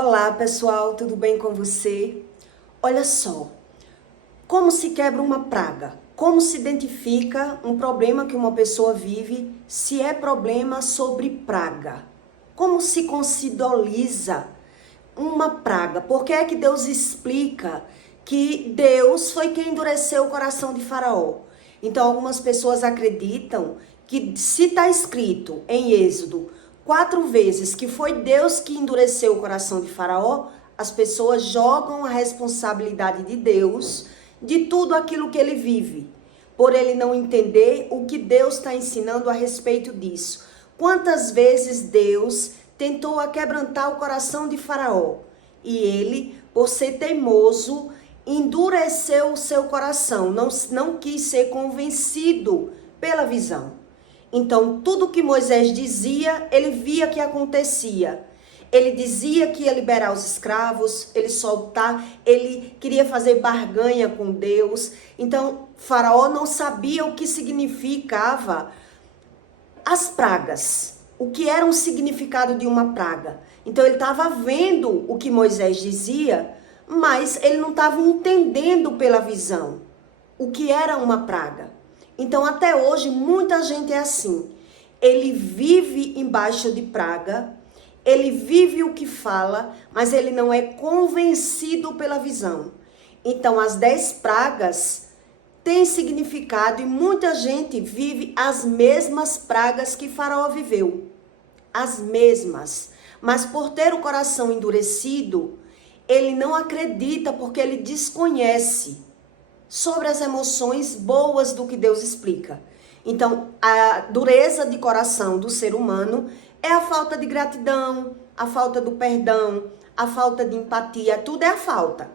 Olá pessoal, tudo bem com você? Olha só, como se quebra uma praga? Como se identifica um problema que uma pessoa vive, se é problema sobre praga? Como se considoliza uma praga? Por que é que Deus explica que Deus foi quem endureceu o coração de Faraó? Então algumas pessoas acreditam que se está escrito em Êxodo 4 vezes que foi Deus que endureceu o coração de Faraó, as pessoas jogam a responsabilidade de Deus de tudo aquilo que ele vive, por ele não entender o que Deus está ensinando a respeito disso. Quantas vezes Deus tentou aquebrantar o coração de Faraó e ele, por ser teimoso, endureceu o seu coração, não quis ser convencido pela visão. Então, tudo que Moisés dizia, ele via que acontecia. Ele dizia que ia liberar os escravos, ele soltar, ele queria fazer barganha com Deus. Então, Faraó não sabia o que significava as pragas, o que era o significado de uma praga. Então, ele estava vendo o que Moisés dizia, mas ele não estava entendendo pela visão o que era uma praga. Então, até hoje, muita gente é assim. Ele vive embaixo de praga, ele vive o que fala, mas ele não é convencido pela visão. Então, as 10 pragas têm significado e muita gente vive as mesmas pragas que Faraó viveu. As mesmas. Mas por ter o coração endurecido, ele não acredita porque ele desconhece sobre as emoções boas do que Deus explica. Então, a dureza de coração do ser humano é a falta de gratidão, a falta do perdão, a falta de empatia, tudo é a falta.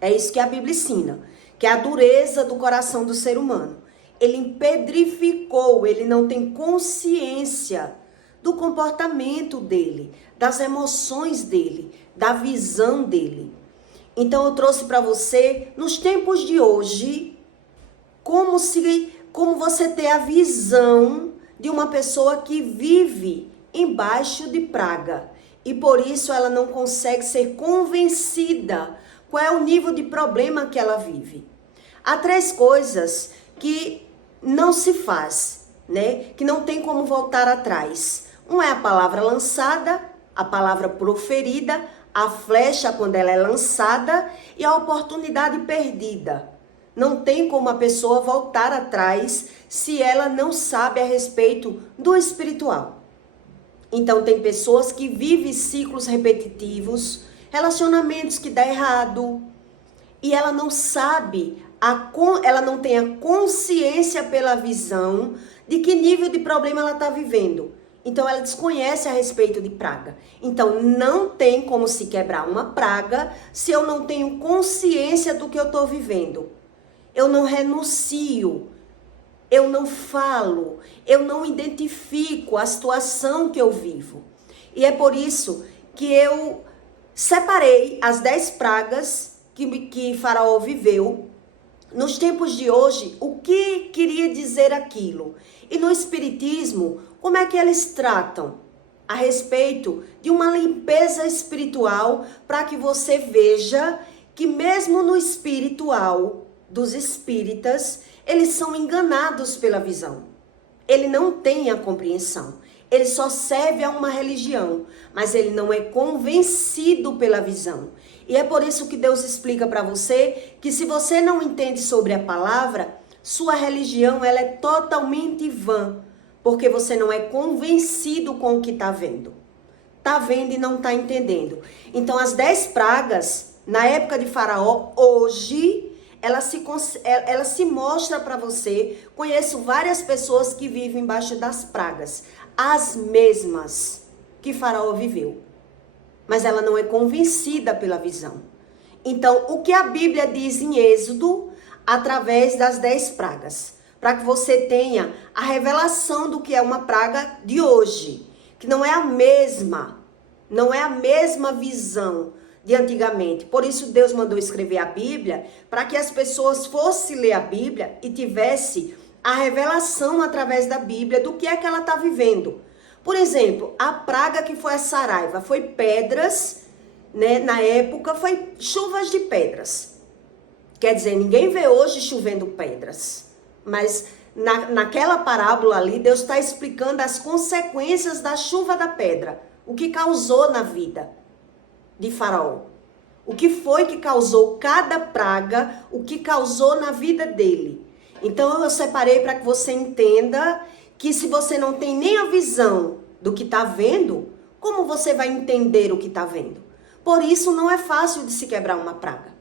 É isso que a Bíblia ensina, que é a dureza do coração do ser humano. Ele empedrificou, ele não tem consciência do comportamento dele, das emoções dele, da visão dele. Então eu trouxe para você, nos tempos de hoje, como você ter a visão de uma pessoa que vive embaixo de praga. E por isso ela não consegue ser convencida qual é o nível de problema que ela vive. Há 3 coisas que não se faz, né? Que não tem como voltar atrás. Um é a palavra lançada, a palavra proferida, a flecha quando ela é lançada e a oportunidade perdida. Não tem como a pessoa voltar atrás se ela não sabe a respeito do espiritual. Então tem pessoas que vivem ciclos repetitivos, relacionamentos que dão errado e ela não sabe, ela não tem a consciência pela visão de que nível de problema ela está vivendo. Então, ela desconhece a respeito de praga. Então, não tem como se quebrar uma praga se eu não tenho consciência do que eu estou vivendo. Eu não renuncio, eu não falo, eu não identifico a situação que eu vivo. E é por isso que eu separei as 10 pragas que Faraó viveu. Nos tempos de hoje, o que queria dizer aquilo? E no Espiritismo, como é que eles tratam a respeito de uma limpeza espiritual para que você veja que mesmo no espiritual dos espíritas, eles são enganados pela visão. Ele não tem a compreensão. Ele só serve a uma religião, mas ele não é convencido pela visão. E é por isso que Deus explica para você que se você não entende sobre a palavra, sua religião ela é totalmente vã, porque você não é convencido com o que está vendo. Está vendo e não está entendendo. Então, as 10 pragas, na época de Faraó, hoje, ela se mostra para você. Conheço várias pessoas que vivem embaixo das pragas, as mesmas que Faraó viveu. Mas ela não é convencida pela visão. Então, o que a Bíblia diz em Êxodo, através das 10 pragas, para que você tenha a revelação do que é uma praga de hoje, que não é a mesma visão de antigamente. Por isso Deus mandou escrever a Bíblia, para que as pessoas fossem ler a Bíblia e tivesse a revelação através da Bíblia do que é que ela está vivendo. Por exemplo, a praga que foi a saraiva, foi pedras né, na época foi chuvas de pedras. Quer dizer, ninguém vê hoje chovendo pedras. Mas naquela parábola ali, Deus está explicando as consequências da chuva da pedra. O que causou na vida de Faraó. O que foi que causou cada praga, o que causou na vida dele. Então eu separei para que você entenda que se você não tem nem a visão do que está vendo, como você vai entender o que está vendo? Por isso não é fácil de se quebrar uma praga.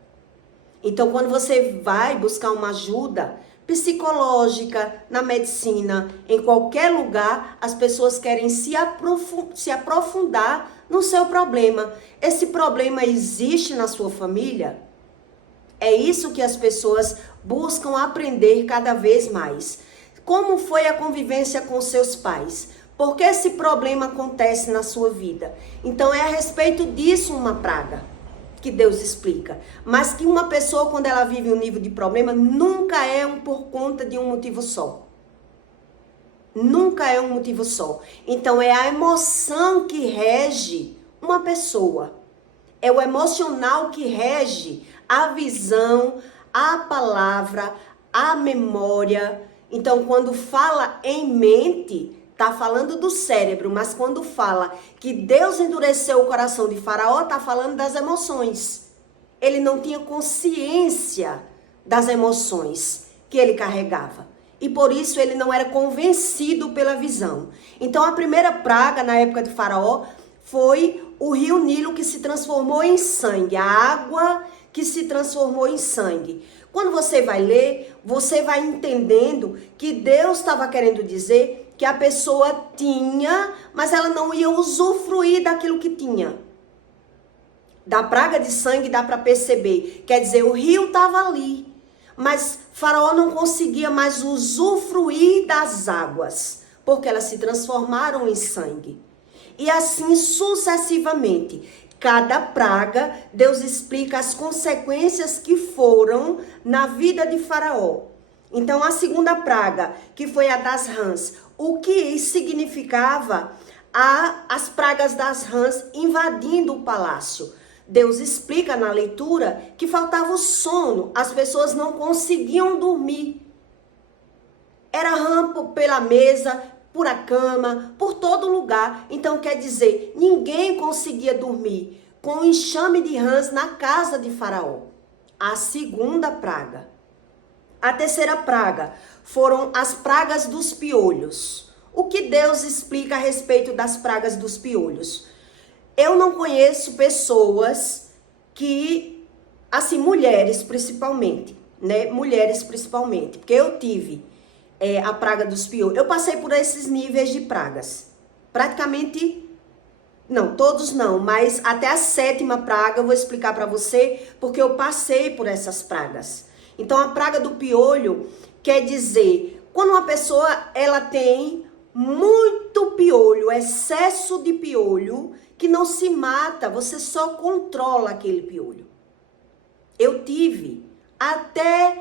Então quando você vai buscar uma ajuda psicológica, na medicina, em qualquer lugar, as pessoas querem se aprofundar no seu problema. Esse problema existe na sua família? É isso que as pessoas buscam aprender cada vez mais. Como foi a convivência com seus pais? Por que esse problema acontece na sua vida? Então é a respeito disso uma praga que Deus explica. Mas que uma pessoa, quando ela vive um nível de problema, nunca é por conta de um motivo só. Nunca é um motivo só. Então é a emoção que rege uma pessoa. É o emocional que rege a visão, a palavra, a memória. Então quando fala em mente, está falando do cérebro, mas quando fala que Deus endureceu o coração de Faraó, está falando das emoções. Ele não tinha consciência das emoções que ele carregava. E por isso ele não era convencido pela visão. Então a primeira praga na época de Faraó foi o rio Nilo que se transformou em sangue. A água que se transformou em sangue. Quando você vai ler, você vai entendendo que Deus estava querendo dizer que a pessoa tinha, mas ela não ia usufruir daquilo que tinha. Da praga de sangue dá para perceber. Quer dizer, o rio estava ali, mas Faraó não conseguia mais usufruir das águas, porque elas se transformaram em sangue. E assim sucessivamente. Cada praga, Deus explica as consequências que foram na vida de Faraó. Então, a segunda praga, que foi a das rãs, o que significava as pragas das rãs invadindo o palácio. Deus explica na leitura que faltava o sono, as pessoas não conseguiam dormir. Era rã pela mesa, por a cama, por todo lugar. Então quer dizer, ninguém conseguia dormir com o enxame de rãs na casa de Faraó. A segunda praga. A terceira praga foram as pragas dos piolhos. O que Deus explica a respeito das pragas dos piolhos? Eu não conheço pessoas que, assim, mulheres principalmente, né? Mulheres principalmente, porque eu tive a praga dos piolhos. Eu passei por esses níveis de pragas. Praticamente, não, todos não, mas até a sétima praga eu vou explicar para você, porque eu passei por essas pragas. Então, a praga do piolho quer dizer, quando uma pessoa ela tem muito piolho, excesso de piolho, que não se mata, você só controla aquele piolho. Eu tive até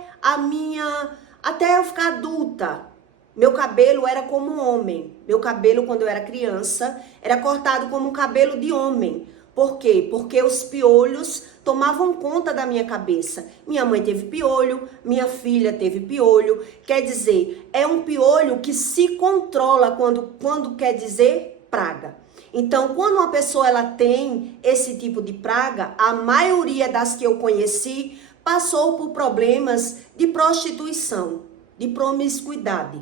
eu ficar adulta. Meu cabelo era como um homem. Meu cabelo, quando eu era criança, era cortado como um cabelo de homem. Por quê? Porque os piolhos tomavam conta da minha cabeça. Minha mãe teve piolho, minha filha teve piolho. Quer dizer, é um piolho que se controla quando quer dizer praga. Então, quando uma pessoa ela tem esse tipo de praga, a maioria das que eu conheci passou por problemas de prostituição, de promiscuidade.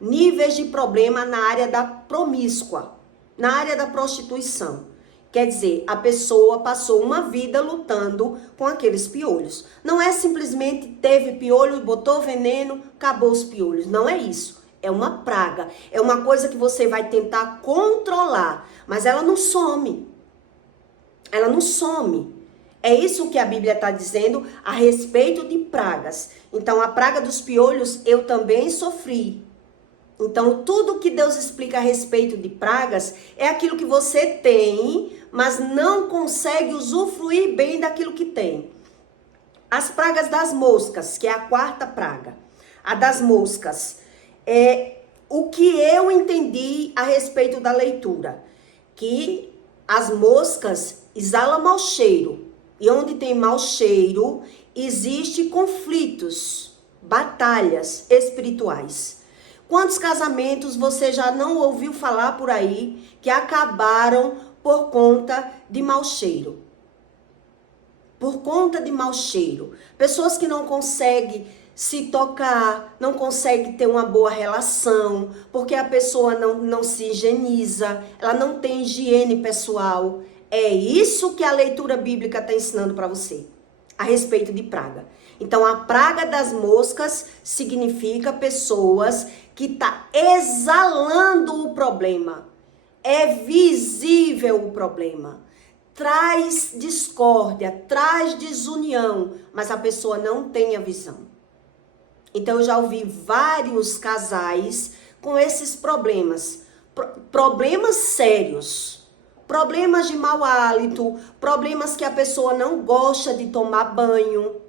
Níveis de problema na área da promíscua, na área da prostituição. Quer dizer, a pessoa passou uma vida lutando com aqueles piolhos. Não é simplesmente teve piolho, botou veneno, acabou os piolhos. Não é isso. É uma praga. É uma coisa que você vai tentar controlar. Mas ela não some. Ela não some. É isso que a Bíblia está dizendo a respeito de pragas. Então, a praga dos piolhos eu também sofri. Então, tudo que Deus explica a respeito de pragas é aquilo que você tem, mas não consegue usufruir bem daquilo que tem. As pragas das moscas, que é a quarta praga. A das moscas é o que eu entendi a respeito da leitura. Que as moscas, exala mau cheiro. E onde tem mau cheiro, existe conflitos, batalhas espirituais. Quantos casamentos você já não ouviu falar por aí que acabaram por conta de mau cheiro? Por conta de mau cheiro. Pessoas que não conseguem se tocar, não conseguem ter uma boa relação, porque a pessoa não se higieniza, ela não tem higiene pessoal. É isso que a leitura bíblica está ensinando para você, a respeito de praga. Então, a praga das moscas significa pessoas que tá exalando o problema. É visível o problema. Traz discórdia, traz desunião, mas a pessoa não tem a visão. Então, eu já ouvi vários casais com esses problemas. Problemas sérios. Problemas de mau hálito, problemas que a pessoa não gosta de tomar banho.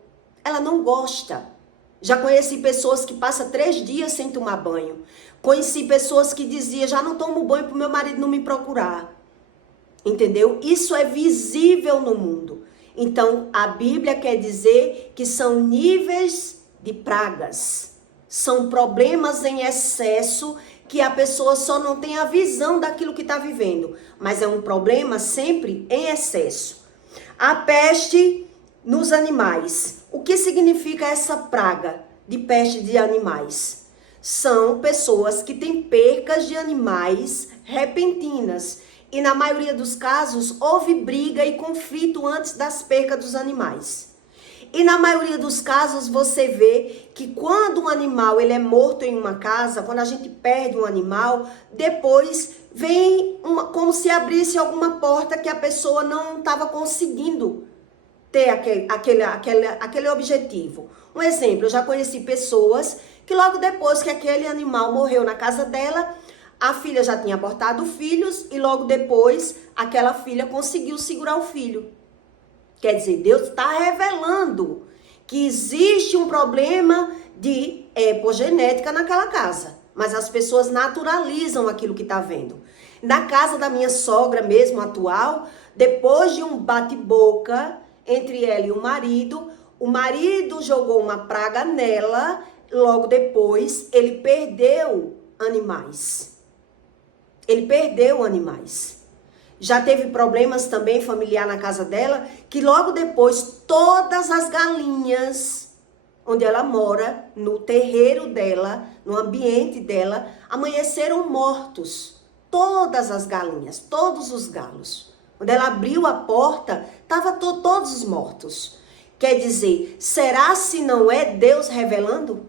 Ela não gosta. Já conheci pessoas que passam 3 dias sem tomar banho. Conheci pessoas que diziam, já não tomo banho para o meu marido não me procurar. Entendeu? Isso é visível no mundo. Então, a Bíblia quer dizer que são níveis de pragas. São problemas em excesso que a pessoa só não tem a visão daquilo que está vivendo. Mas é um problema sempre em excesso. A peste nos animais. O que significa essa praga de peste de animais? São pessoas que têm percas de animais repentinas. E na maioria dos casos, houve briga e conflito antes das percas dos animais. E na maioria dos casos, você vê que quando um animal ele é morto em uma casa, quando a gente perde um animal, depois vem como se abrisse alguma porta que a pessoa não estava conseguindo ter aquele objetivo. Um exemplo, eu já conheci pessoas que logo depois que aquele animal morreu na casa dela, a filha já tinha abortado filhos e logo depois aquela filha conseguiu segurar o filho. Quer dizer, Deus está revelando que existe um problema de epigenética naquela casa. Mas as pessoas naturalizam aquilo que está vendo. Na casa da minha sogra mesmo, atual, depois de um bate-boca entre ela e o marido jogou uma praga nela, logo depois ele perdeu animais. Ele perdeu animais. Já teve problemas também familiar na casa dela, que logo depois todas as galinhas, onde ela mora, no terreiro dela, no ambiente dela, amanheceram mortos. Todas as galinhas, todos os galos. Quando ela abriu a porta, estavam todos os mortos. Quer dizer, será se não é Deus revelando?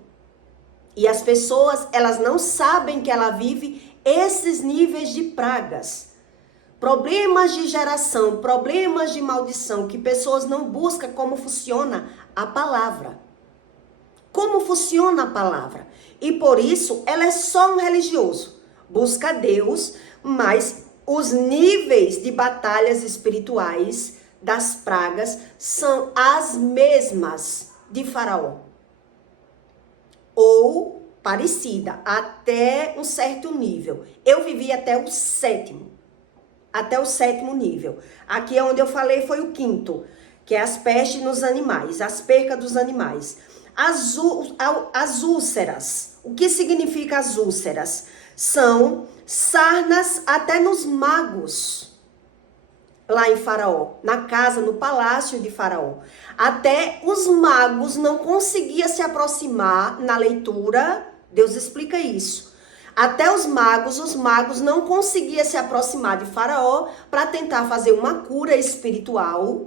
E as pessoas, elas não sabem que ela vive esses níveis de pragas. Problemas de geração, problemas de maldição, que pessoas não buscam como funciona a palavra. Como funciona a palavra. E por isso, ela é só um religioso. Busca Deus, mas os níveis de batalhas espirituais das pragas são as mesmas de Faraó. Ou parecida, até um certo nível. Eu vivi até o 7º. Até o 7º nível. Aqui é onde eu falei foi o 5º, que é as pestes nos animais, as percas dos animais. As úlceras. O que significa as úlceras? São sarnas até nos magos, lá em Faraó, na casa, no palácio de Faraó. Até os magos não conseguiam se aproximar na leitura, Deus explica isso. Até os magos não conseguiam se aproximar de Faraó para tentar fazer uma cura espiritual.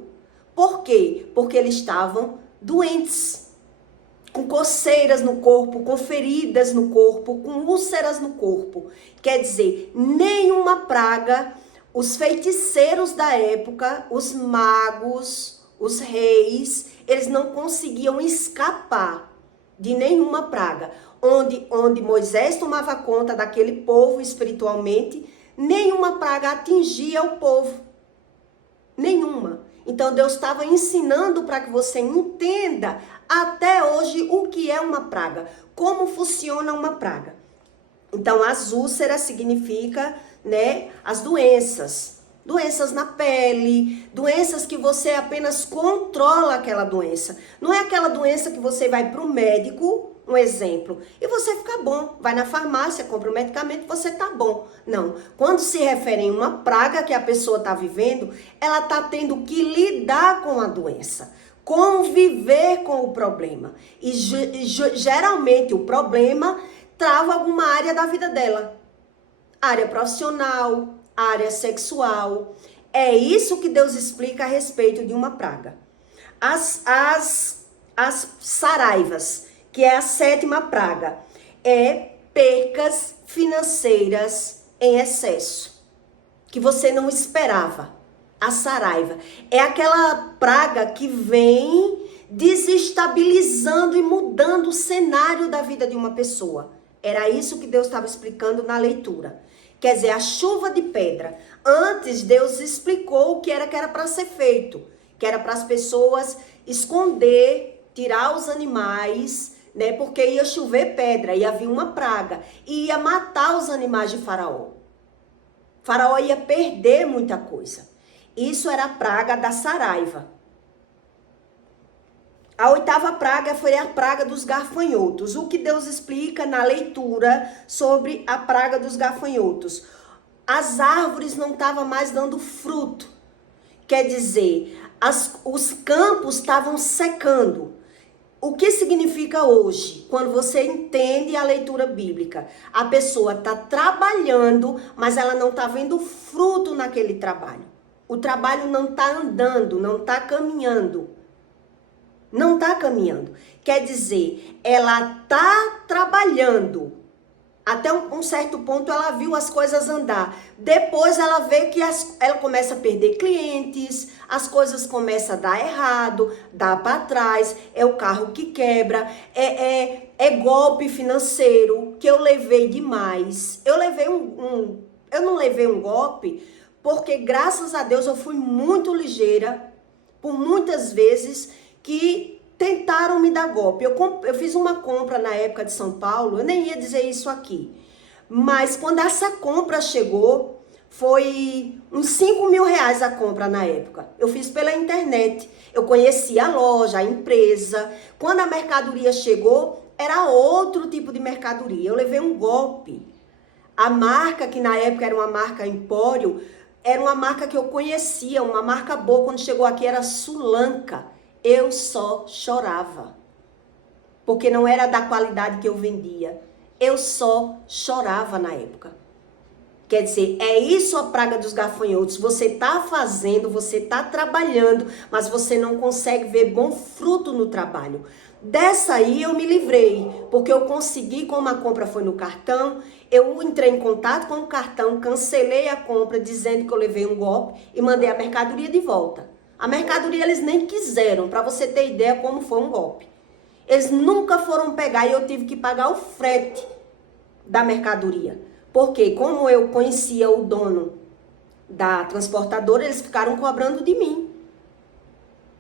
Por quê? Porque eles estavam doentes, com coceiras no corpo, com feridas no corpo, com úlceras no corpo. Quer dizer, nenhuma praga, os feiticeiros da época, os magos, os reis, eles não conseguiam escapar de nenhuma praga. Onde Moisés tomava conta daquele povo espiritualmente, nenhuma praga atingia o povo. Nenhuma. Então Deus estava ensinando para que você entenda até hoje o que é uma praga, como funciona uma praga. Então as úlceras significa, as doenças, Doenças na pele, doenças que você apenas controla aquela doença. Não é aquela doença que você vai para o médico, um exemplo, e você fica bom. Vai na farmácia, compra o medicamento e você tá bom. Não. Quando se refere em uma praga que a pessoa está vivendo, ela está tendo que lidar com a doença, conviver com o problema. E geralmente o problema trava alguma área da vida dela. Área profissional, área sexual. É isso que Deus explica a respeito de uma praga. As saraivas, que é a 7ª praga, é percas financeiras em excesso, que você não esperava. A saraiva é aquela praga que vem desestabilizando e mudando o cenário da vida de uma pessoa. Era isso que Deus estava explicando na leitura. Quer dizer, a chuva de pedra. Antes, Deus explicou o que era para ser feito. Que era para as pessoas esconder, tirar os animais, né? Porque ia chover pedra, ia vir uma praga. E ia matar os animais de Faraó. Faraó ia perder muita coisa. Isso era a praga da saraiva. A 8ª praga foi a praga dos gafanhotos. O que Deus explica na leitura sobre a praga dos gafanhotos? As árvores não estavam mais dando fruto. Quer dizer, os campos estavam secando. O que significa hoje, quando você entende a leitura bíblica? A pessoa está trabalhando, mas ela não está vendo fruto naquele trabalho. O trabalho não está andando, não está caminhando. Não está caminhando. Quer dizer, ela está trabalhando. Até um certo ponto ela viu as coisas andar. Depois ela vê que ela começa a perder clientes, as coisas começam a dar errado, dá para trás, é o carro que quebra, é golpe financeiro que eu levei demais. Eu não levei um golpe porque graças a Deus eu fui muito ligeira por muitas vezes que tentaram me dar golpe. Eu fiz uma compra na época de São Paulo, eu nem ia dizer isso aqui. Mas quando essa compra chegou, foi uns 5 mil reais a compra na época. Eu fiz pela internet. Eu conheci a loja, a empresa. Quando a mercadoria chegou, era outro tipo de mercadoria. Eu levei um golpe. A marca, que na época era uma marca Empório, era uma marca que eu conhecia, uma marca boa. Quando chegou aqui era Sulanca. Eu só chorava, porque não era da qualidade que eu vendia. Eu só chorava na época. Quer dizer, é isso a praga dos gafanhotos. Você está fazendo, você está trabalhando, mas você não consegue ver bom fruto no trabalho. Dessa aí eu me livrei, porque eu consegui, como a compra foi no cartão, eu entrei em contato com o cartão, cancelei a compra dizendo que eu levei um golpe e mandei a mercadoria de volta. A mercadoria eles nem quiseram, para você ter ideia como foi um golpe. Eles nunca foram pegar e eu tive que pagar o frete da mercadoria. Porque como eu conhecia o dono da transportadora, eles ficaram cobrando de mim.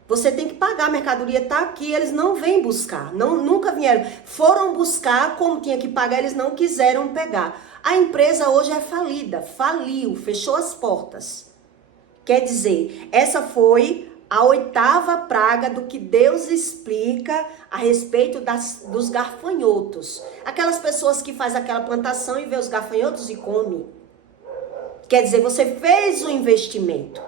Você tem que pagar, a mercadoria está aqui, eles não vêm buscar, nunca vieram. Foram buscar, como tinha que pagar, eles não quiseram pegar. A empresa hoje é falida, faliu, fechou as portas. Quer dizer, essa foi a 8ª praga do que Deus explica a respeito dos gafanhotos. Aquelas pessoas que fazem aquela plantação e vê os gafanhotos e come. Quer dizer, você fez o investimento.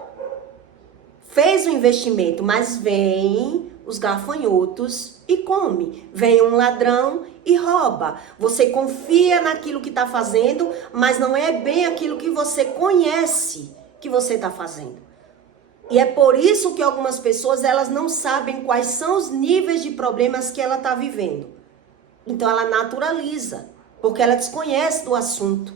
Mas vem os gafanhotos e come. Vem um ladrão e rouba. Você confia naquilo que está fazendo, mas não é bem aquilo que você conhece que você está fazendo. E é por isso que algumas pessoas, elas não sabem quais são os níveis de problemas que ela está vivendo. Então ela naturaliza, porque ela desconhece do assunto.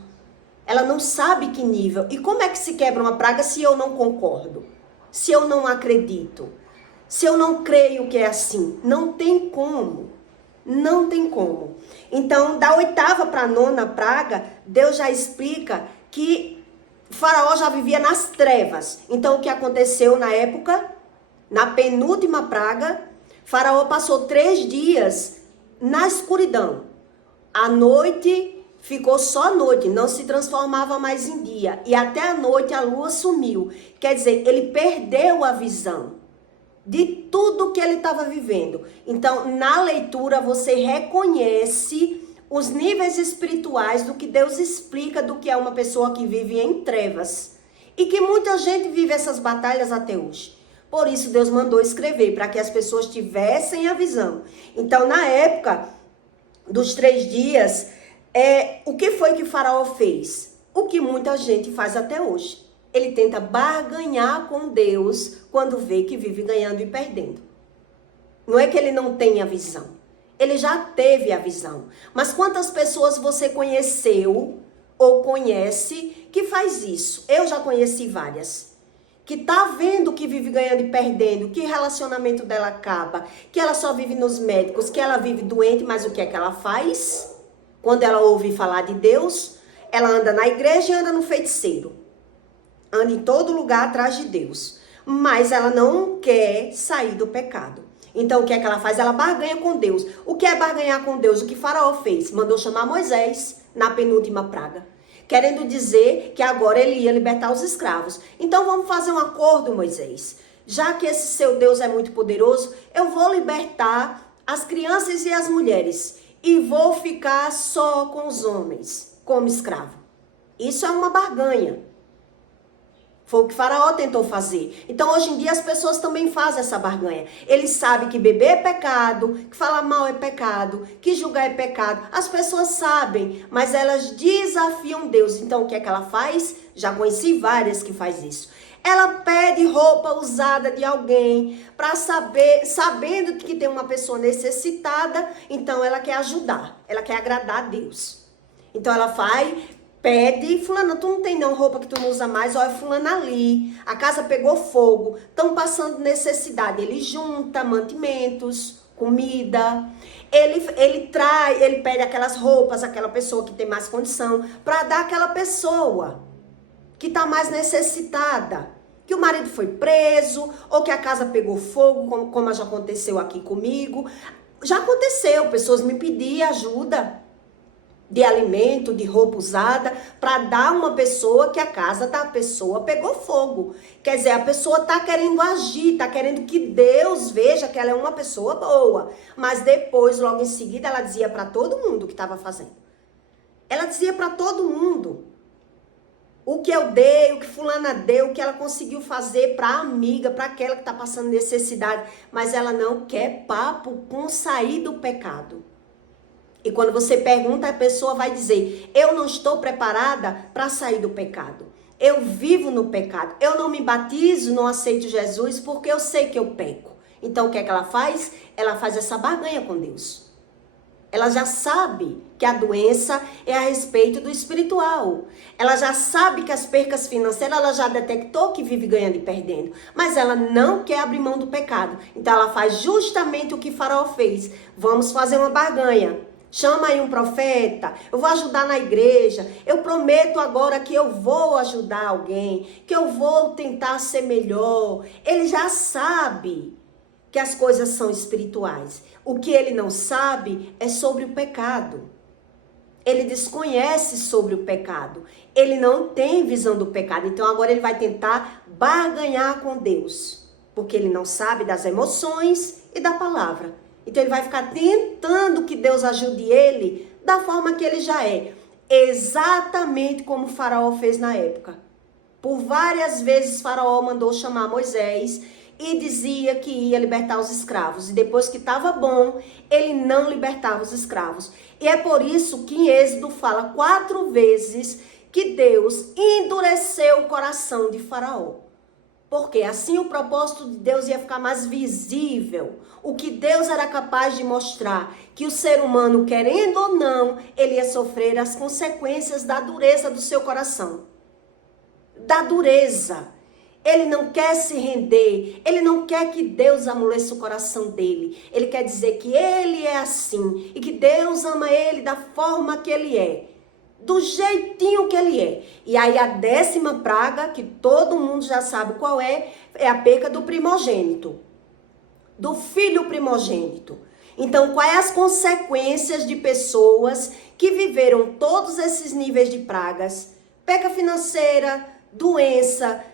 Ela não sabe que nível. E como é que se quebra uma praga se eu não concordo? Se eu não acredito? Se eu não creio que é assim? Não tem como. Não tem como. Então, da 8ª para a 9ª praga, Deus já explica que Faraó já vivia nas trevas. Então, o que aconteceu na época? Na penúltima praga, Faraó passou 3 dias na escuridão. À noite, ficou só à noite, não se transformava mais em dia. E até a noite a lua sumiu. Quer dizer, ele perdeu a visão de tudo que ele estava vivendo. Então, na leitura, você reconhece os níveis espirituais do que Deus explica do que é uma pessoa que vive em trevas. E que muita gente vive essas batalhas até hoje. Por isso, Deus mandou escrever, para que as pessoas tivessem a visão. Então, na época dos 3 dias, o que foi que Faraó fez? O que muita gente faz até hoje. Ele tenta barganhar com Deus quando vê que vive ganhando e perdendo. Não é que ele não tenha visão. Ele já teve a visão. Mas quantas pessoas você conheceu ou conhece que faz isso? Eu já conheci várias. Que tá vendo que vive ganhando e perdendo, que relacionamento dela acaba, que ela só vive nos médicos, que ela vive doente, mas o que é que ela faz? Quando ela ouve falar de Deus, ela anda na igreja e anda no feiticeiro. Anda em todo lugar atrás de Deus. Mas ela não quer sair do pecado. Então o que é que ela faz? Ela barganha com Deus. O que é barganhar com Deus? O que Faraó fez? Mandou chamar Moisés na penúltima praga. Querendo dizer que agora ele ia libertar os escravos. Então vamos fazer um acordo, Moisés. Já que esse seu Deus é muito poderoso, eu vou libertar as crianças e as mulheres. E vou ficar só com os homens, como escravo. Isso é uma barganha. Foi o que Faraó tentou fazer. Então, hoje em dia, as pessoas também fazem essa barganha. Eles sabem que beber é pecado, que falar mal é pecado, que julgar é pecado. As pessoas sabem, mas elas desafiam Deus. Então, o que é que ela faz? Já conheci várias que faz isso. Ela pede roupa usada de alguém para sabendo que tem uma pessoa necessitada, então ela quer ajudar, ela quer agradar a Deus. Então, ela vai... Pede, fulana, tu não tem não roupa que tu não usa mais, olha fulana ali, a casa pegou fogo, estão passando necessidade. Ele junta mantimentos, comida, ele pede aquelas roupas, aquela pessoa que tem mais condição, para dar àquela pessoa que está mais necessitada. Que o marido foi preso, ou que a casa pegou fogo, como já aconteceu aqui comigo. Já aconteceu, pessoas me pediam ajuda de alimento, de roupa usada, para dar uma pessoa que a casa da pessoa pegou fogo. Quer dizer, a pessoa está querendo agir, está querendo que Deus veja que ela é uma pessoa boa. Mas depois, logo em seguida, ela dizia para todo mundo o que estava fazendo. Ela dizia para todo mundo o que eu dei, o que fulana deu, o que ela conseguiu fazer para a amiga, para aquela que está passando necessidade. Mas ela não quer papo com sair do pecado. E quando você pergunta, a pessoa vai dizer, eu não estou preparada para sair do pecado. Eu vivo no pecado. Eu não me batizo, não aceito Jesus, porque eu sei que eu peco. Então, o que é que ela faz? Ela faz essa barganha com Deus. Ela já sabe que a doença é a respeito do espiritual. Ela já sabe que as percas financeiras, ela já detectou que vive ganhando e perdendo. Mas ela não quer abrir mão do pecado. Então, ela faz justamente o que Faraó fez. Vamos fazer uma barganha. Chama aí um profeta, eu vou ajudar na igreja, eu prometo agora que eu vou ajudar alguém, que eu vou tentar ser melhor. Ele já sabe que as coisas são espirituais. O que ele não sabe é sobre o pecado. Ele desconhece sobre o pecado. Ele não tem visão do pecado. Então agora ele vai tentar barganhar com Deus, porque ele não sabe das emoções e da palavra. Então ele vai ficar tentando que Deus ajude ele da forma que ele já é. Exatamente como o Faraó fez na época. Por várias vezes Faraó mandou chamar Moisés e dizia que ia libertar os escravos. E depois que estava bom, ele não libertava os escravos. E é por isso que em Êxodo fala 4 vezes que Deus endureceu o coração de Faraó. Porque assim o propósito de Deus ia ficar mais visível. O que Deus era capaz de mostrar, que o ser humano, querendo ou não, ele ia sofrer as consequências da dureza do seu coração. Da dureza. Ele não quer se render, ele não quer que Deus amoleça o coração dele. Ele quer dizer que ele é assim e que Deus ama ele da forma que ele é. Do jeitinho que ele é. E aí a 10ª praga, que todo mundo já sabe qual é a perca do primogênito. Do filho primogênito. Então, quais as consequências de pessoas que viveram todos esses níveis de pragas? Perca financeira, doença,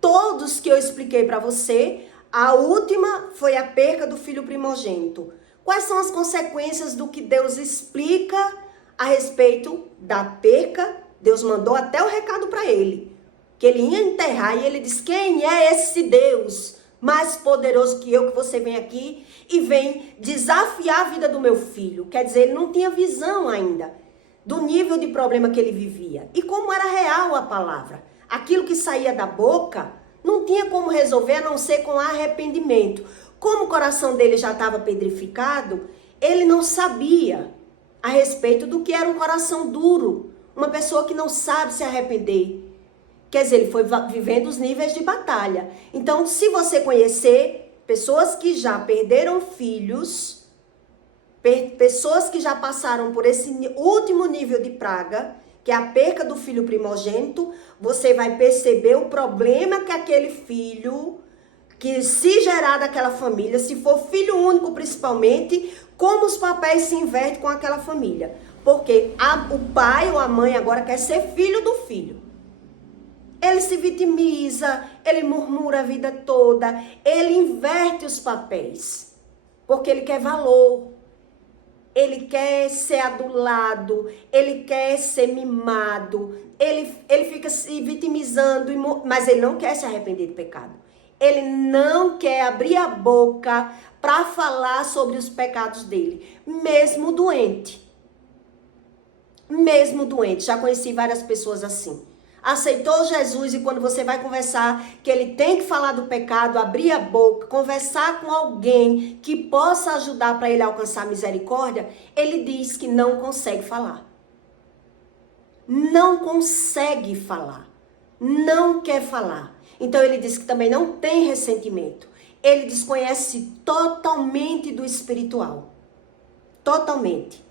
todos que eu expliquei para você. A última foi a perca do filho primogênito. Quais são as consequências do que Deus explica a respeito da perca? Deus mandou até o recado para ele, que ele ia enterrar, e ele disse: quem é esse Deus mais poderoso que eu, que você vem aqui e vem desafiar a vida do meu filho? Quer dizer, ele não tinha visão ainda do nível de problema que ele vivia. E como era real a palavra, aquilo que saía da boca não tinha como resolver a não ser com arrependimento. Como o coração dele já estava pedrificado, ele não sabia a respeito do que era um coração duro, uma pessoa que não sabe se arrepender. Quer dizer, ele foi vivendo os níveis de batalha. Então, se você conhecer pessoas que já perderam filhos, pessoas que já passaram por esse último nível de praga, que é a perca do filho primogênito, você vai perceber o problema que aquele filho, que se gerar daquela família, se for filho único principalmente, como os papéis se invertem com aquela família. Porque o pai ou a mãe agora quer ser filho do filho. Ele se vitimiza, ele murmura a vida toda, ele inverte os papéis, porque ele quer valor. Ele quer ser adulado, ele quer ser mimado, ele fica se vitimizando, mas ele não quer se arrepender do pecado. Ele não quer abrir a boca para falar sobre os pecados dele, mesmo doente. Mesmo doente, já conheci várias pessoas assim. Aceitou Jesus, e quando você vai conversar que ele tem que falar do pecado, abrir a boca, conversar com alguém que possa ajudar para ele alcançar misericórdia, ele diz que não consegue falar. Não consegue falar. Não quer falar. Então ele diz que também não tem ressentimento. Ele desconhece totalmente do espiritual. Totalmente.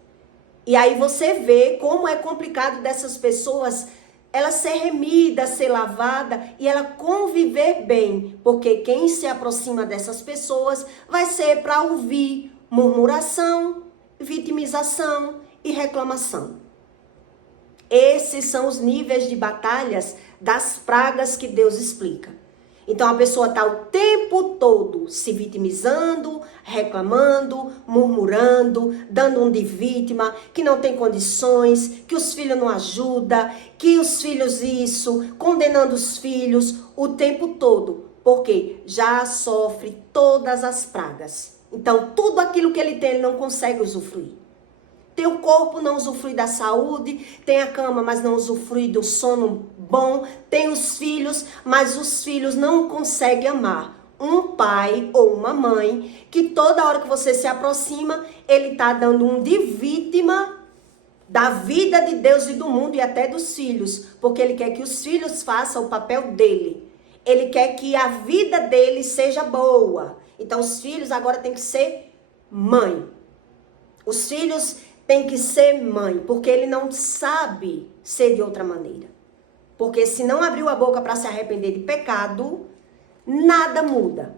E aí você vê como é complicado dessas pessoas, ela ser remida, ser lavada e ela conviver bem. Porque quem se aproxima dessas pessoas vai ser para ouvir murmuração, vitimização e reclamação. Esses são os níveis de batalhas das pragas que Deus explica. Então a pessoa está o tempo todo se vitimizando, reclamando, murmurando, dando um de vítima, que não tem condições, que os filhos não ajudam, que os filhos isso, condenando os filhos o tempo todo, porque já sofre todas as pragas. Então tudo aquilo que ele tem, ele não consegue usufruir. Tem o corpo, não usufrui da saúde, tem a cama, mas não usufrui do sono bom, tem os filhos, mas os filhos não conseguem amar um pai ou uma mãe, que toda hora que você se aproxima, ele está dando um de vítima da vida de Deus e do mundo e até dos filhos, porque ele quer que os filhos façam o papel dele. Ele quer que a vida dele seja boa. Então os filhos agora têm que ser mãe. Os filhos tem que ser mãe, porque ele não sabe ser de outra maneira. Porque se não abriu a boca para se arrepender de pecado, nada muda.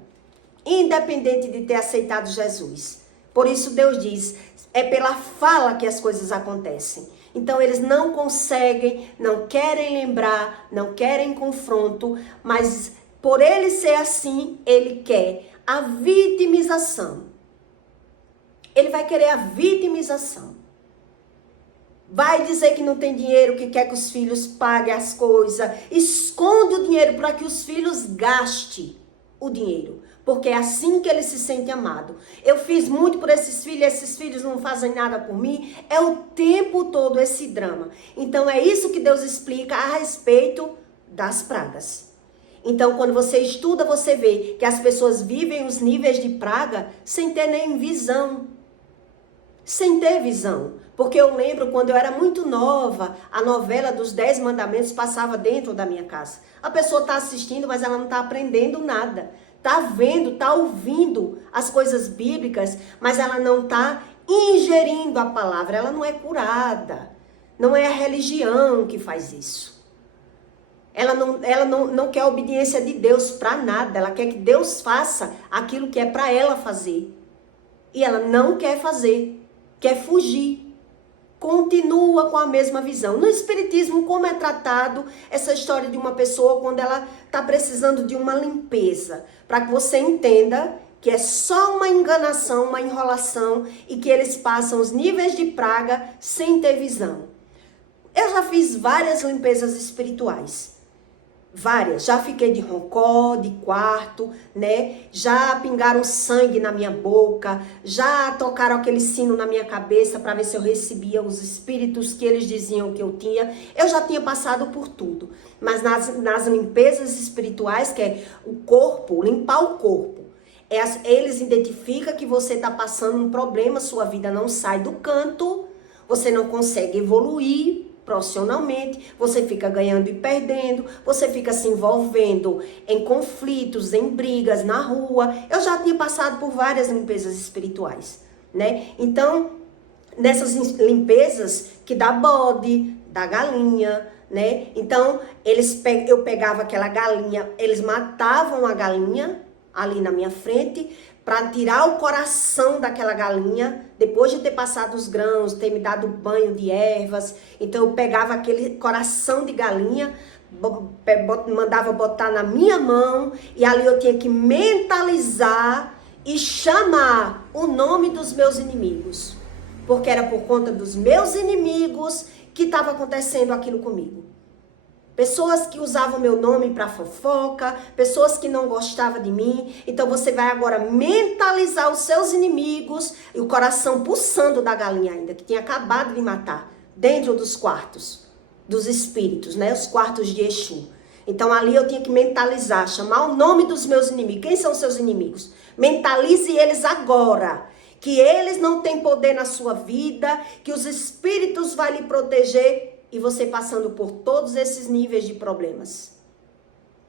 Independente de ter aceitado Jesus. Por isso Deus diz, é pela fala que as coisas acontecem. Então eles não conseguem, não querem lembrar, não querem confronto, mas por ele ser assim, ele quer a vitimização. Ele vai querer a vitimização. Vai dizer que não tem dinheiro, que quer que os filhos paguem as coisas. Esconde o dinheiro para que os filhos gastem o dinheiro. Porque é assim que ele se sente amado. Eu fiz muito por esses filhos não fazem nada por mim. É o tempo todo esse drama. Então é isso que Deus explica a respeito das pragas. Então quando você estuda, você vê que as pessoas vivem os níveis de praga sem ter nem visão. Sem ter visão. Porque eu lembro quando eu era muito nova, a novela dos 10 mandamentos passava dentro da minha casa. A pessoa está assistindo, mas ela não está aprendendo nada. Está vendo, está ouvindo as coisas bíblicas, mas ela não está ingerindo a palavra. Ela não é curada. Não é a religião que faz isso. Ela não quer a obediência de Deus para nada. Ela quer que Deus faça aquilo que é para ela fazer. E ela não quer fazer, quer fugir. Continua com a mesma visão. No Espiritismo, como é tratado essa história de uma pessoa quando ela está precisando de uma limpeza? Para que você entenda que é só uma enganação, uma enrolação e que eles passam os níveis de praga sem ter visão. Eu já fiz várias limpezas espirituais. Várias. Já fiquei de roncó, de quarto, né? Já pingaram sangue na minha boca, já tocaram aquele sino na minha cabeça para ver se eu recebia os espíritos que eles diziam que eu tinha. Eu já tinha passado por tudo. Mas nas limpezas espirituais, que é o corpo, limpar o corpo, eles identificam que você está passando um problema, sua vida não sai do canto, você não consegue evoluir profissionalmente, você fica ganhando e perdendo, você fica se envolvendo em conflitos, em brigas na rua. Eu já tinha passado por várias limpezas espirituais, né? Então, nessas limpezas que dá bode, dá galinha, né? Então, eu pegava aquela galinha, eles matavam a galinha ali na minha frente, para tirar o coração daquela galinha, depois de ter passado os grãos, ter me dado banho de ervas. Então eu pegava aquele coração de galinha, mandava botar na minha mão, e ali eu tinha que mentalizar e chamar o nome dos meus inimigos. Porque era por conta dos meus inimigos que estava acontecendo aquilo comigo. Pessoas que usavam meu nome para fofoca, pessoas que não gostavam de mim. Então você vai agora mentalizar os seus inimigos e o coração pulsando da galinha ainda, que tinha acabado de matar, dentro dos quartos dos espíritos, né? Os quartos de Exu. Então ali eu tinha que mentalizar, chamar o nome dos meus inimigos. Quem são os seus inimigos? Mentalize eles agora. Que eles não têm poder na sua vida, que os espíritos vão lhe proteger. E você passando por todos esses níveis de problemas.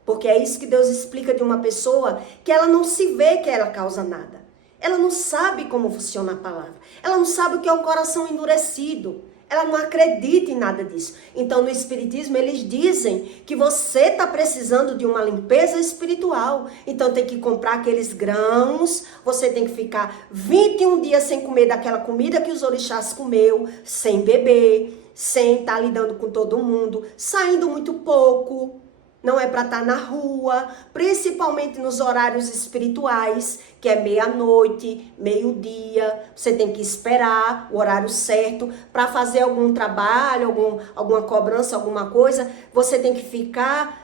Porque é isso que Deus explica de uma pessoa que ela não se vê que ela causa nada. Ela não sabe como funciona a palavra. Ela não sabe o que é um coração endurecido. Ela não acredita em nada disso. Então no Espiritismo eles dizem que você está precisando de uma limpeza espiritual. Então tem que comprar aqueles grãos. Você tem que ficar 21 dias sem comer daquela comida que os orixás comeu. Sem beber. Sem estar lidando com todo mundo, saindo muito pouco, não é para estar na rua, principalmente nos horários espirituais, que é meia-noite, meio-dia, você tem que esperar o horário certo para fazer algum trabalho, alguma cobrança, alguma coisa, você tem que ficar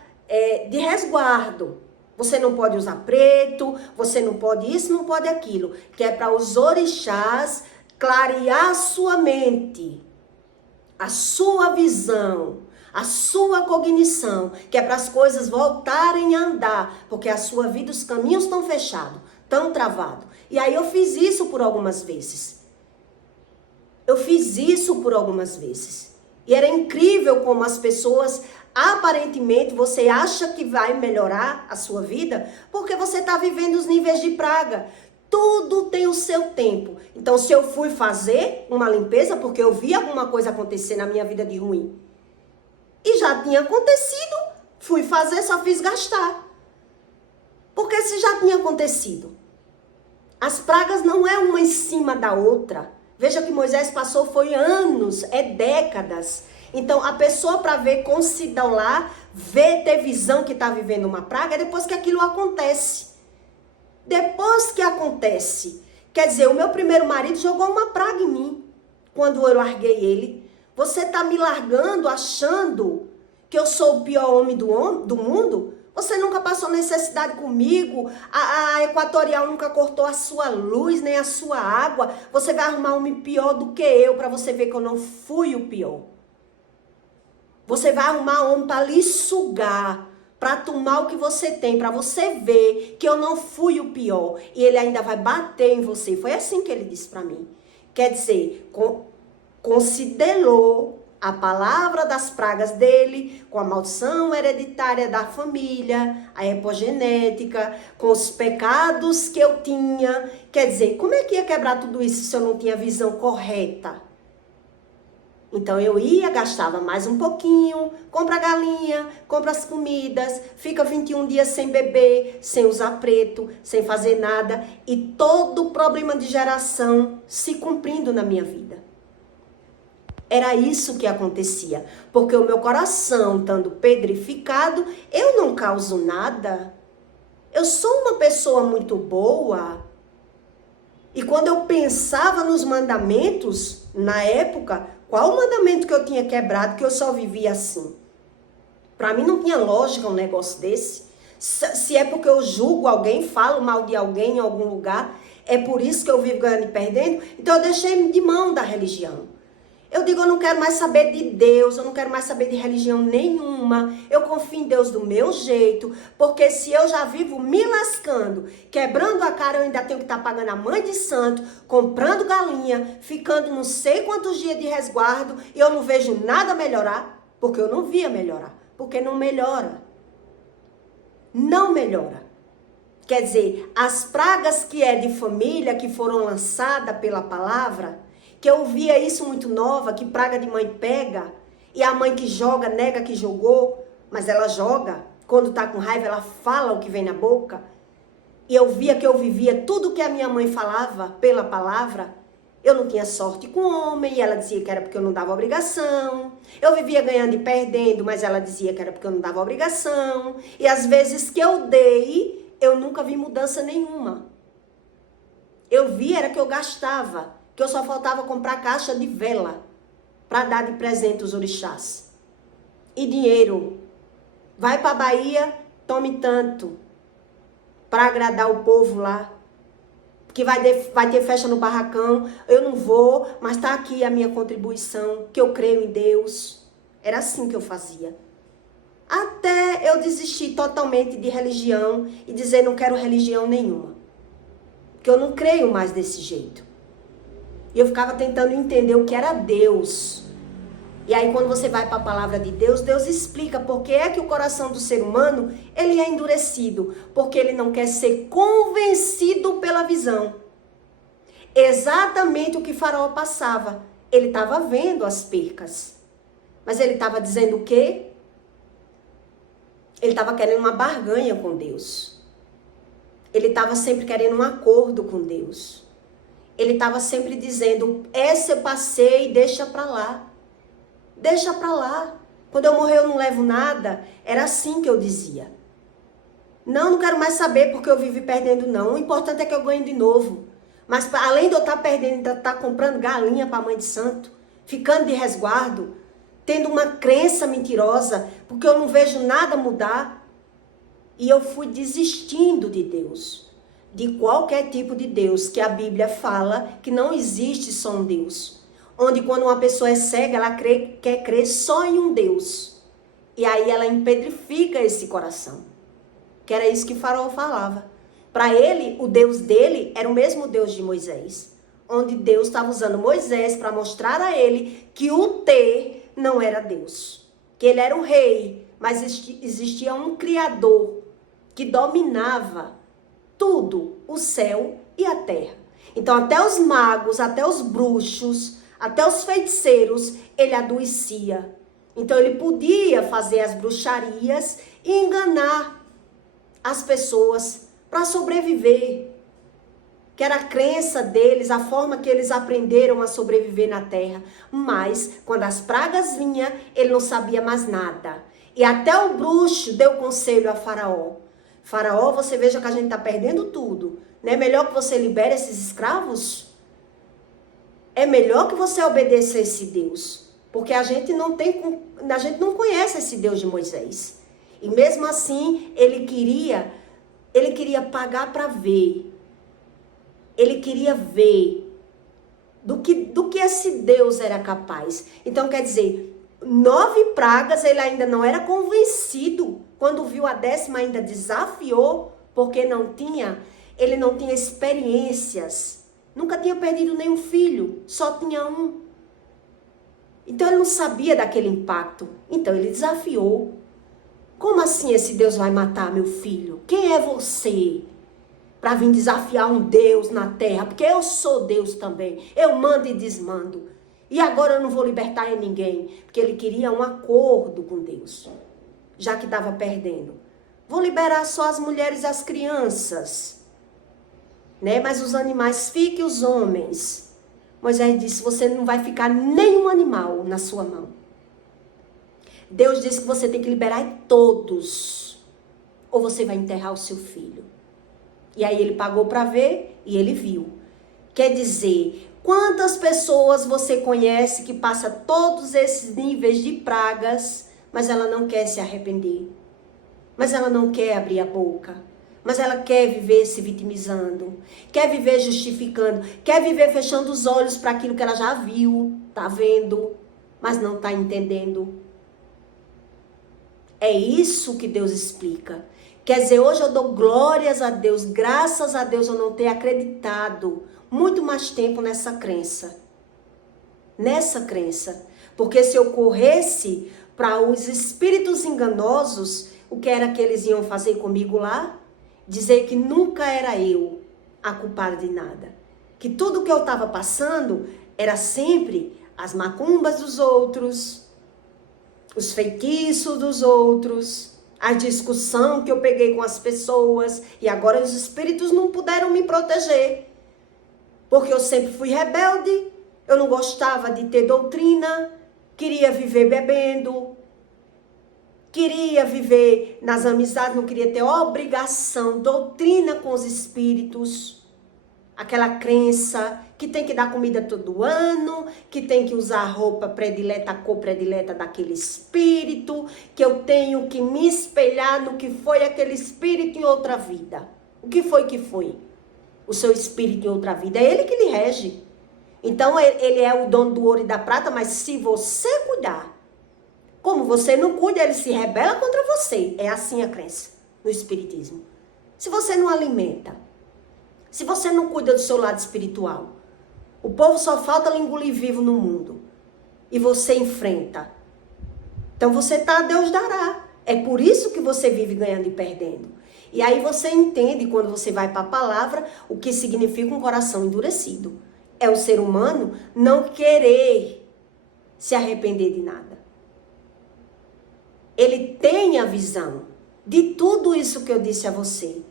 de resguardo. Você não pode usar preto, você não pode isso, não pode aquilo, que é para os orixás clarear a sua mente, a sua visão, a sua cognição, que é para as coisas voltarem a andar, porque a sua vida, os caminhos estão fechados, estão travados. E aí eu fiz isso por algumas vezes. E era incrível como as pessoas, aparentemente, você acha que vai melhorar a sua vida, porque você está vivendo os níveis de praga. Tudo tem o seu tempo. Então, se eu fui fazer uma limpeza, porque eu vi alguma coisa acontecer na minha vida de ruim, e já tinha acontecido, fui fazer, só fiz gastar. Porque se já tinha acontecido, as pragas não é uma em cima da outra. Veja que Moisés passou, foi anos, décadas. Então, a pessoa para ver, considerar, ver, ter visão que está vivendo uma praga, é depois que aquilo acontece. Depois que acontece, quer dizer, o meu primeiro marido jogou uma praga em mim, quando eu larguei ele. Você está me largando achando que eu sou o pior homem do mundo? Você nunca passou necessidade comigo, a Equatorial nunca cortou a sua luz, nem a sua água. Você vai arrumar um homem pior do que eu, para você ver que eu não fui o pior. Você vai arrumar homem para lhe sugar, para tomar o que você tem, para você ver que eu não fui o pior. E ele ainda vai bater em você. Foi assim que ele disse para mim. Quer dizer, considerou a palavra das pragas dele, com a maldição hereditária da família, a epigenética, com os pecados que eu tinha. Quer dizer, como é que ia quebrar tudo isso se eu não tinha visão correta? Então eu ia, gastava mais um pouquinho, compra a galinha, compra as comidas, fica 21 dias sem beber, sem usar preto, sem fazer nada. E todo o problema de geração se cumprindo na minha vida. Era isso que acontecia. Porque o meu coração, estando pedrificado, eu não causo nada. Eu sou uma pessoa muito boa. E quando eu pensava nos mandamentos, na época, qual o mandamento que eu tinha quebrado que eu só vivia assim? Para mim não tinha lógica um negócio desse. Se é porque eu julgo alguém, falo mal de alguém em algum lugar, é por isso que eu vivo ganhando e perdendo, então eu deixei de mão da religião. Eu digo, eu não quero mais saber de Deus, eu não quero mais saber de religião nenhuma. Eu confio em Deus do meu jeito, porque se eu já vivo me lascando, quebrando a cara, eu ainda tenho que estar pagando a mãe de santo, comprando galinha, ficando não sei quantos dias de resguardo, e eu não vejo nada melhorar, porque eu não via melhorar, porque não melhora. Não melhora. Quer dizer, as pragas que é de família, que foram lançadas pela palavra, que eu via isso muito nova, que praga de mãe pega, e a mãe que joga, nega que jogou, mas ela joga, quando tá com raiva, ela fala o que vem na boca, e eu via que eu vivia tudo que a minha mãe falava pela palavra, eu não tinha sorte com o homem, e ela dizia que era porque eu não dava obrigação, eu vivia ganhando e perdendo, mas ela dizia que era porque eu não dava obrigação, e às vezes que eu dei, eu nunca vi mudança nenhuma. Eu vi era que eu gastava, que eu só faltava comprar caixa de vela para dar de presente os orixás. E dinheiro. Vai para a Bahia, tome tanto para agradar o povo lá. Que vai ter festa no barracão. Eu não vou, mas está aqui a minha contribuição, que eu creio em Deus. Era assim que eu fazia. Até eu desistir totalmente de religião e dizer não quero religião nenhuma. Porque eu não creio mais desse jeito. E eu ficava tentando entender o que era Deus. E aí quando você vai para a palavra de Deus, Deus explica por que é que o coração do ser humano, ele é endurecido. Porque ele não quer ser convencido pela visão. Exatamente o que Faraó passava. Ele estava vendo as percas. Mas ele estava dizendo o quê? Ele estava querendo uma barganha com Deus. Ele estava sempre querendo um acordo com Deus. Ele estava sempre dizendo, essa eu passei, deixa pra lá. Deixa pra lá. Quando eu morrer eu não levo nada. Era assim que eu dizia. Não quero mais saber porque eu vivi perdendo não. O importante é que eu ganhe de novo. Mas além de eu estar perdendo, ainda estar comprando galinha para a mãe de santo, ficando de resguardo, tendo uma crença mentirosa, porque eu não vejo nada mudar. E eu fui desistindo de Deus. De qualquer tipo de Deus, que a Bíblia fala que não existe só um Deus. Onde quando uma pessoa é cega, ela quer crer só em um Deus. E aí ela empedrifica esse coração. Que era isso que Faraó falava. Para ele, o Deus dele era o mesmo Deus de Moisés. Onde Deus estava usando Moisés para mostrar a ele que o ter não era Deus. Que ele era o rei, mas existia um Criador que dominava tudo, o céu e a terra. Então até os magos, até os bruxos, até os feiticeiros, ele adoecia. Então ele podia fazer as bruxarias e enganar as pessoas para sobreviver. Que era a crença deles, a forma que eles aprenderam a sobreviver na terra. Mas quando as pragas vinham, ele não sabia mais nada. E até o bruxo deu conselho a Faraó. Faraó, você veja que a gente está perdendo tudo. Não é melhor que você libere esses escravos? É melhor que você obedeça a esse Deus. Porque a gente não conhece esse Deus de Moisés. E mesmo assim, ele queria pagar para ver. Ele queria ver do que esse Deus era capaz. Então, quer dizer, 9 pragas, ele ainda não era convencido. Quando viu a 10ª, ainda desafiou, porque ele não tinha experiências. Nunca tinha perdido nenhum filho, só tinha um. Então ele não sabia daquele impacto. Então ele desafiou. Como assim esse Deus vai matar meu filho? Quem é você para vir desafiar um Deus na terra? Porque eu sou Deus também. Eu mando e desmando. E agora eu não vou libertar ninguém. Porque ele queria um acordo com Deus, já que estava perdendo. Vou liberar só as mulheres e as crianças, né? Mas os animais fiquem os homens. Moisés disse, você não vai ficar nenhum animal na sua mão. Deus disse que você tem que liberar todos, ou você vai enterrar o seu filho. E aí ele pagou para ver e ele viu. Quer dizer, quantas pessoas você conhece que passa todos esses níveis de pragas, mas ela não quer se arrepender, mas ela não quer abrir a boca, mas ela quer viver se vitimizando, quer viver justificando, quer viver fechando os olhos para aquilo que ela já viu, tá vendo, mas não tá entendendo. É isso que Deus explica. Quer dizer, hoje eu dou glórias a Deus, graças a Deus eu não ter acreditado muito mais tempo nessa crença. Porque se eu corresse para os espíritos enganosos, o que era que eles iam fazer comigo lá? Dizer que nunca era eu a culpada de nada. Que tudo que eu estava passando era sempre as macumbas dos outros, os feitiços dos outros, a discussão que eu peguei com as pessoas, e agora os espíritos não puderam me proteger, porque eu sempre fui rebelde, eu não gostava de ter doutrina, queria viver bebendo, queria viver nas amizades, não queria ter obrigação, doutrina com os espíritos. Aquela crença que tem que dar comida todo ano, que tem que usar a roupa predileta, a cor predileta daquele espírito, que eu tenho que me espelhar no que foi aquele espírito em outra vida. O que foi que foi? O seu espírito em outra vida. É ele que lhe rege. Então, ele é o dono do ouro e da prata, mas se você cuidar, como você não cuida, ele se rebela contra você. É assim a crença no espiritismo. Se você não alimenta, se você não cuida do seu lado espiritual, o povo só falta lhe engolir vivo no mundo. E você enfrenta. Então você tá, Deus dará. É por isso que você vive ganhando e perdendo. E aí você entende, quando você vai para a palavra, o que significa um coração endurecido. É o ser humano não querer se arrepender de nada. Ele tem a visão de tudo isso que eu disse a você.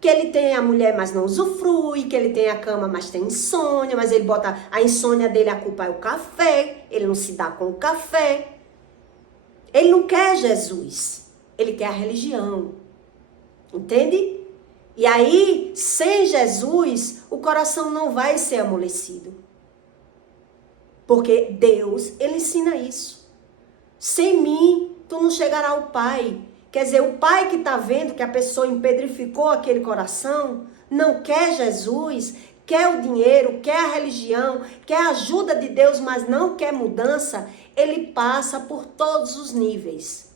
Que ele tem a mulher, mas não usufrui, que ele tem a cama, mas tem insônia, mas ele bota a insônia dele, a culpa é o café, ele não se dá com o café. Ele não quer Jesus, ele quer a religião, entende? E aí, sem Jesus, o coração não vai ser amolecido. Porque Deus, ele ensina isso. Sem mim, tu não chegará ao Pai. Quer dizer, o pai que está vendo que a pessoa empedrificou aquele coração, não quer Jesus, quer o dinheiro, quer a religião, quer a ajuda de Deus, mas não quer mudança, ele passa por todos os níveis,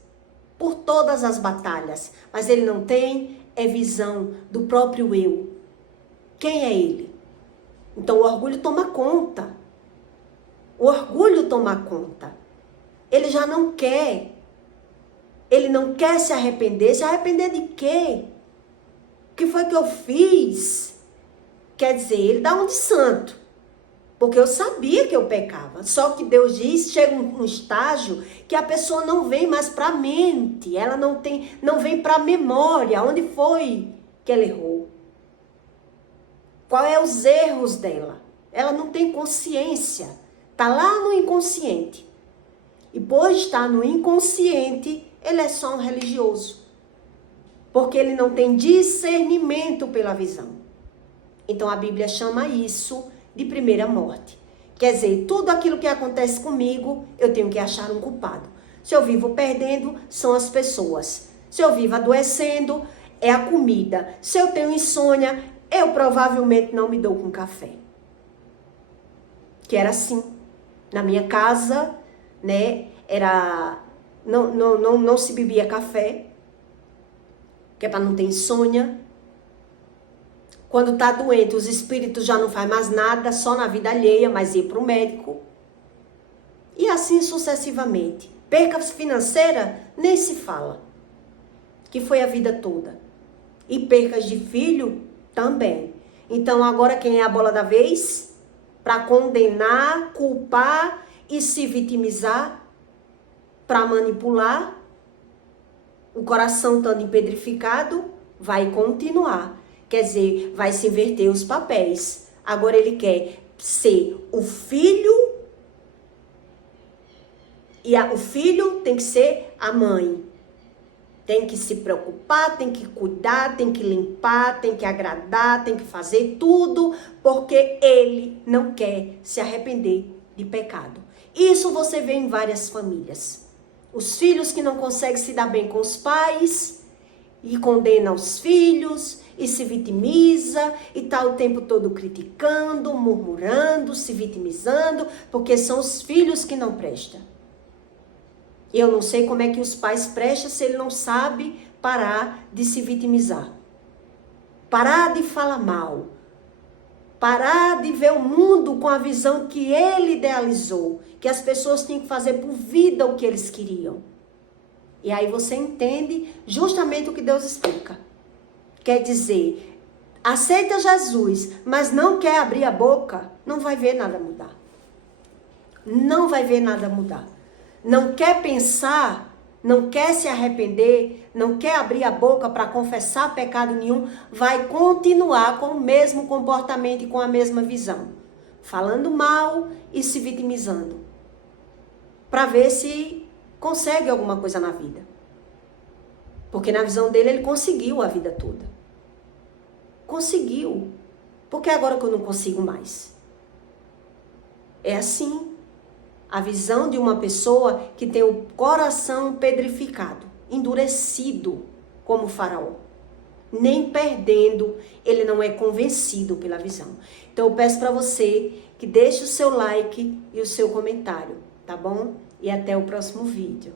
por todas as batalhas, mas ele não tem visão do próprio eu. Quem é ele? Então o orgulho toma conta. O orgulho toma conta. Ele já não quer. Ele não quer se arrepender. Se arrepender de quê? O que foi que eu fiz? Quer dizer, ele dá um de santo. Porque eu sabia que eu pecava. Só que Deus diz, chega um estágio que a pessoa não vem mais para a mente. Ela não vem para a memória. Onde foi que ela errou? Qual é os erros dela? Ela não tem consciência. Está lá no inconsciente. E por estar no inconsciente, ele é só um religioso. Porque ele não tem discernimento pela visão. Então a Bíblia chama isso de primeira morte. Quer dizer, tudo aquilo que acontece comigo, eu tenho que achar um culpado. Se eu vivo perdendo, são as pessoas. Se eu vivo adoecendo, é a comida. Se eu tenho insônia, eu provavelmente não me dou com café. Que era assim. Na minha casa, né, não se bebia café, que é para não ter insônia. Quando está doente, os espíritos já não fazem mais nada, só na vida alheia, mas ir para o médico. E assim sucessivamente. Perca financeira, nem se fala. Que foi a vida toda. E percas de filho, também. Então agora quem é a bola da vez? para condenar, culpar e se vitimizar, para manipular, o coração estando empedrificado, vai continuar. Quer dizer, vai se inverter os papéis. Agora ele quer ser o filho, e o filho tem que ser a mãe. Tem que se preocupar, tem que cuidar, tem que limpar, tem que agradar, tem que fazer tudo, porque ele não quer se arrepender de pecado. Isso você vê em várias famílias. Os filhos que não conseguem se dar bem com os pais e condena os filhos e se vitimiza e tá o tempo todo criticando, murmurando, se vitimizando, porque são os filhos que não prestam. Eu não sei como é que os pais prestam se ele não sabe parar de se vitimizar. Parar de falar mal. Parar de ver o mundo com a visão que ele idealizou. Que as pessoas tinham que fazer por vida o que eles queriam. E aí você entende justamente o que Deus explica. Quer dizer, aceita Jesus, mas não quer abrir a boca, não vai ver nada mudar. Não vai ver nada mudar. Não quer pensar, não quer se arrepender, não quer abrir a boca para confessar pecado nenhum, vai continuar com o mesmo comportamento e com a mesma visão. Falando mal e se vitimizando. Para ver se consegue alguma coisa na vida. Porque na visão dele, ele conseguiu a vida toda. Conseguiu. Por que agora que eu não consigo mais? É assim. A visão de uma pessoa que tem o coração pedrificado, endurecido como o faraó. Nem perdendo, ele não é convencido pela visão. Então eu peço para você que deixe o seu like e o seu comentário, tá bom? E até o próximo vídeo.